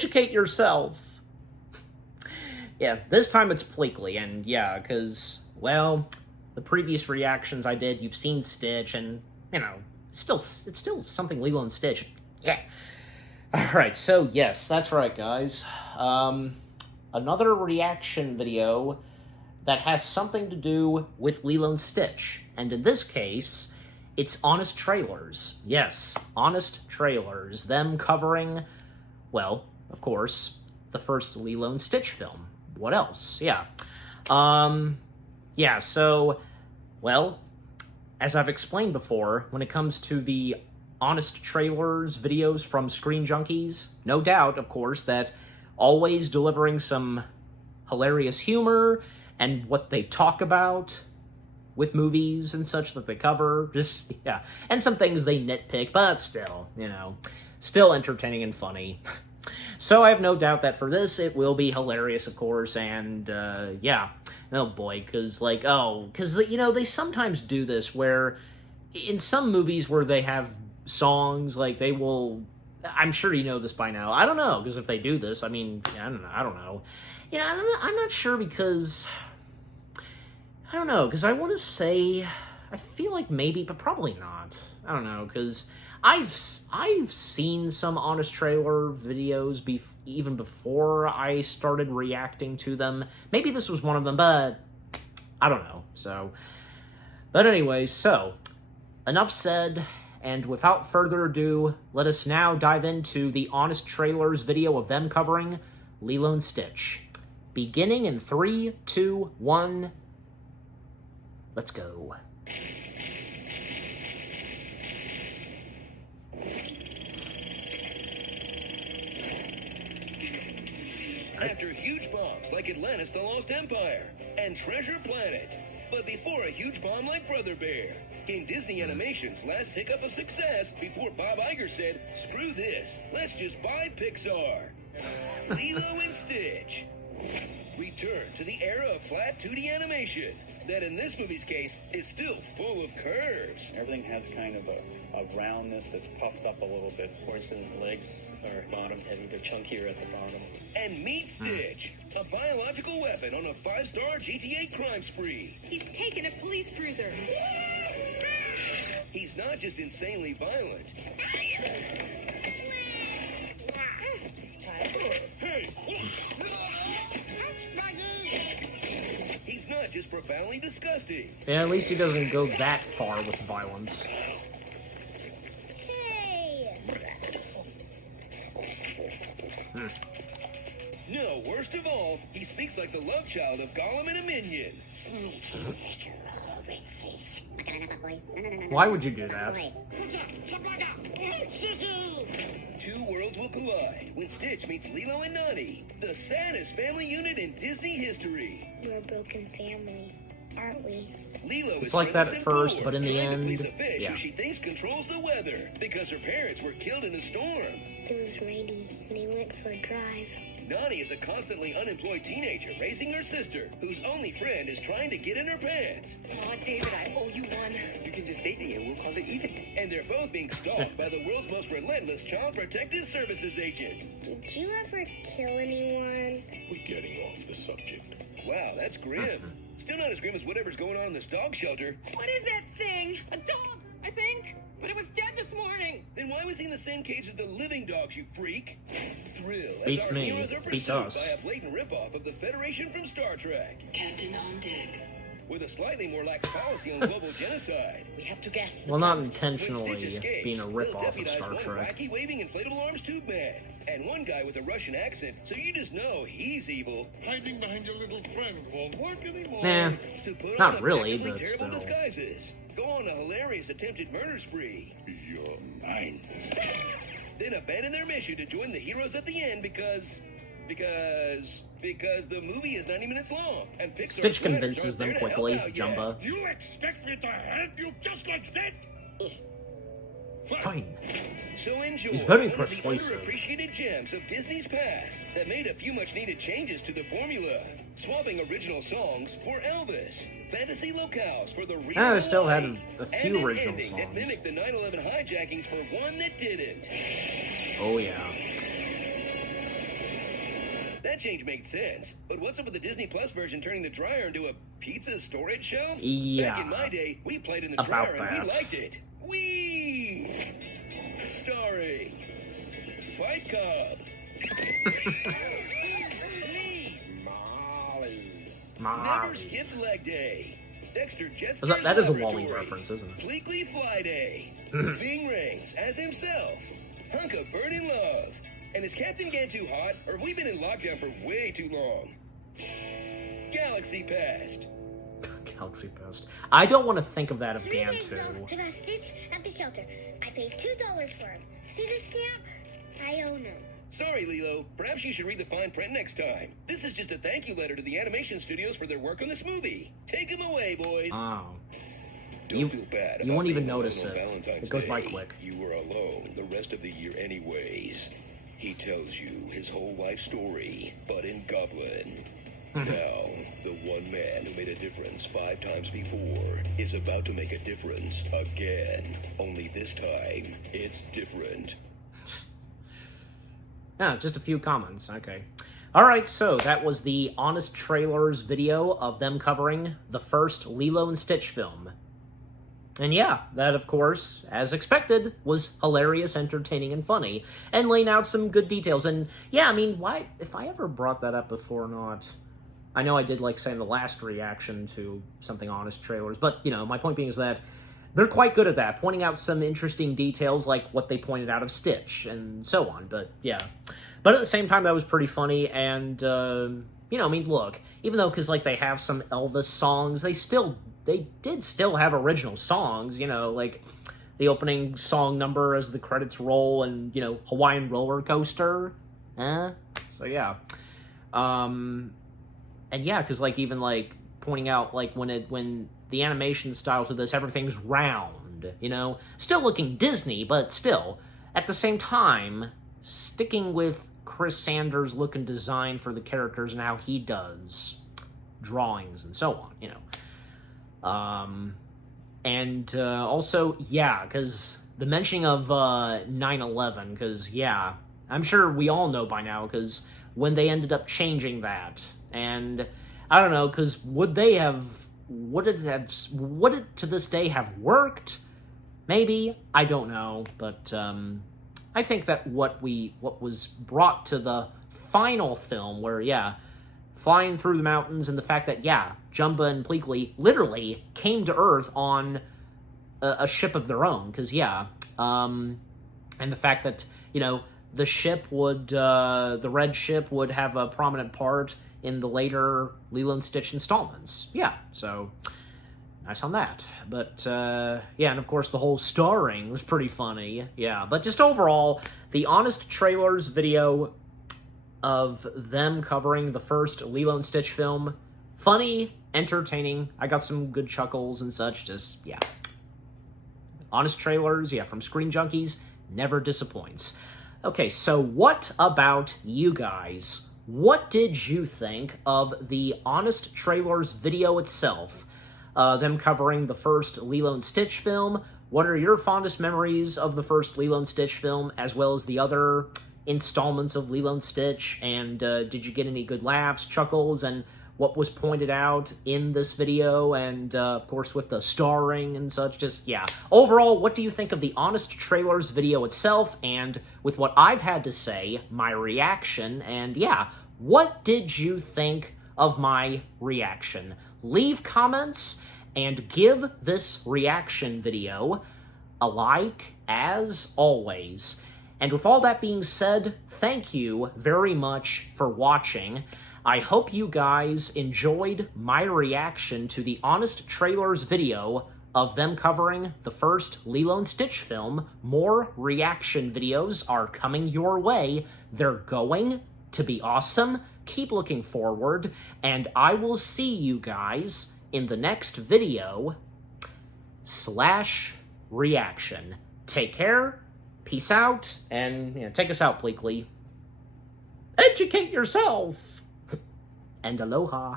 educate yourself. Yeah, this time it's Pleakley, and yeah, because, well, the previous reactions I did, you've seen Stitch, and, you know, it's still something Lilo and Stitch. Yeah. Alright, so yes, that's right, guys. Another reaction video that has something to do with Lilo and Stitch. And in this case, it's honest trailers. Yes, honest trailers. Them covering, well, of course, the first Lilo and Stitch film. What else? Yeah. Yeah, so, well, as I've explained before, when it comes to the honest trailers, videos from Screen Junkies, no doubt, of course, that always delivering some hilarious humor and what they talk about with movies and such that they cover. Just, yeah. And some things they nitpick, but still, you know, still entertaining and funny. So I have no doubt that for this, it will be hilarious, of course, and, yeah. Oh boy, because, like, you know, they sometimes do this where, in some movies where they have songs, like, they will, I'm sure you know this by now, I don't know, because if they do this, I mean, I don't know, yeah, I'm not sure, because, I don't know, because I want to say, I feel like maybe, but probably not, I don't know, because I've seen some honest trailer videos even before I started reacting to them, maybe this was one of them, but, I don't know, so, but anyways, so, enough said. And without further ado, let us now dive into the Honest Trailers video of them covering Lilo and Stitch. Beginning in 3, 2, 1, let's go. After huge bombs like Atlantis the Lost Empire and Treasure Planet, but before a huge bomb like Brother Bear, came Disney Animation's last hiccup of success before Bob Iger said, screw this, let's just buy Pixar. Lilo and Stitch. Return to the era of flat 2D animation that in this movie's case is still full of curves. Everything has kind of a roundness that's puffed up a little bit. Horses' legs are bottom heavy, they're chunkier at the bottom. And meet Stitch, a biological weapon on a 5-star GTA crime spree. He's taken a police cruiser. He's not just insanely violent. Hey! He's not just profoundly disgusting. Yeah, at least he doesn't go that far with violence. No, worst of all, he speaks like the love child of Gollum and a minion. Why would you do that? Two worlds will collide when Stitch meets Lilo and Nani, the saddest family unit in Disney history. We're a broken family, aren't we? Lilo It's is like that fearless at and first, bold, but in the trying to end, please a fish yeah. who she thinks controls the weather because her parents were killed in a storm. It was rainy, and they went for a drive. Nani is a constantly unemployed teenager raising her sister, whose only friend is trying to get in her pants. Aw, David, I owe you one. You can just date me and we'll call it even. And they're both being stalked by the world's most relentless Child Protective Services agent. Did you ever kill anyone? We're getting off the subject. Wow, that's grim. Still not as grim as whatever's going on in this dog shelter. What is that thing? A dog, I think. But it was dead this morning. Then why was he in the same cage as the living dogs, you freak? Thrill as Beats our me. heroes are Beats pursued us. by a blatant ripoff of the Federation from Star Trek. Captain on deck. With a slightly more lax policy on global genocide. We have to guess. Well, not When intentionally Stitch escapes, being a they'll ripoff of deputize Star one Trek. wacky waving inflatable arms tube man. And one guy with a Russian accent, so you just know he's evil. Hiding behind your little friend won't work anymore. Nah, To put not on really, objectively but terrible still. disguises. Go on a hilarious attempted murder spree. You're mine. Then abandon their mission to join the heroes at the end because the movie is 90 minutes long and Pixar's Stitch writers convinces aren't them there to help quickly, out yet. Jumba. You expect me to help you just like that? Fine. So enjoy He's very one of the persuasive. underappreciated gems of Disney's past that made a few much-needed changes to the formula, swapping original songs for Elvis, fantasy locales for the real They still had Hawaii, a and few an original ending that songs. mimicked the 9/11 hijackings for one that didn't. Oh yeah. change made sense. But what's up with the Disney Plus version turning the dryer into a pizza storage shelf? Yeah. Back in my day, we played in the About dryer and that. we liked it. Whee! Starring Fight Club. Me, Molly. Never Molly. skipped leg day. Dexter Jet That is a Wally reference, isn't it? Bleakley Fly Day. Ving Rhames as himself. Hunka Bird in Love. And is Captain Gan too hot, or have we been in lockdown for way too long? Galaxy Past. Galaxy Pest. I don't want to think of that of 3 Gan days ago, 2. I got a Stitch at the shelter. I paid $2 for him. See this snap? I own him. Sorry, Lilo. Perhaps you should read the fine print next time. This is just a thank you letter to the animation studios for their work on this movie. Take him away, boys. Oh. Don't feel bad. You won't about even being alone notice on it. Valentine's It goes by Day. quick. You were alone the rest of the year anyways. He tells you his whole life story, but in Goblin. Now, the one man who made a difference 5 times before is about to make a difference again. Only this time, it's different. Yeah, just a few comments. Okay. Alright, so that was the Honest Trailers video of them covering the first Lilo and Stitch film. And yeah, that of course, as expected, was hilarious, entertaining, and funny, and laying out some good details. And yeah, I mean, why, if I ever brought that up before or not, I know I did, like, say in the last reaction to something Honest Trailers, but, you know, my point being is that they're quite good at that, pointing out some interesting details like what they pointed out of Stitch, and so on, but yeah. But at the same time, that was pretty funny, and, you know, I mean, look, even though, because, like, they have some Elvis songs, they did still have original songs, you know, like the opening song number as the credits roll, and, you know, Hawaiian Roller Coaster, so yeah. And yeah, because, like, even, like, pointing out, like, when the animation style to this, everything's round, you know? Still looking Disney, but still, at the same time, sticking with Chris Sanders' look and design for the characters and how he does drawings and so on, you know? And also, yeah, because the mentioning of 9/11, because, yeah, I'm sure we all know by now, because when they ended up changing that, and I don't know, because would it to this day have worked? Maybe, I don't know, but I think that what was brought to the final film, where, yeah, flying through the mountains, and the fact that, yeah, Jumba and Pleakley literally came to Earth on a ship of their own, because, yeah, and the fact that, you know, the ship would, the red ship would have a prominent part in the later Lilo and Stitch installments. Yeah, so nice on that. But, yeah, and of course the whole starring was pretty funny. Yeah, but just overall, the Honest Trailers video of them covering the first Lilo and Stitch film, funny, entertaining, I got some good chuckles and such, just, yeah. Honest Trailers, yeah, from Screen Junkies, never disappoints. Okay, so what about you guys? What did you think of the Honest Trailers video itself? Them covering the first Lilo and Stitch film. What are your fondest memories of the first Lilo and Stitch film, as well as the other installments of Lilo and Stitch? And did you get any good laughs, chuckles, and what was pointed out in this video? And, of course, with the starring and such, just, yeah. Overall, what do you think of the Honest Trailers video itself? And with what I've had to say, my reaction, and, yeah, what did you think of my reaction? Leave comments and give this reaction video a like, as always. And with all that being said, thank you very much for watching. I hope you guys enjoyed my reaction to the Honest Trailers video of them covering the first Lilo and Stitch film. More reaction videos are coming your way. They're going to be awesome. Keep looking forward, and I will see you guys in the next video / reaction. Take care, peace out, and take us out, Bleakley. Educate yourself! And aloha.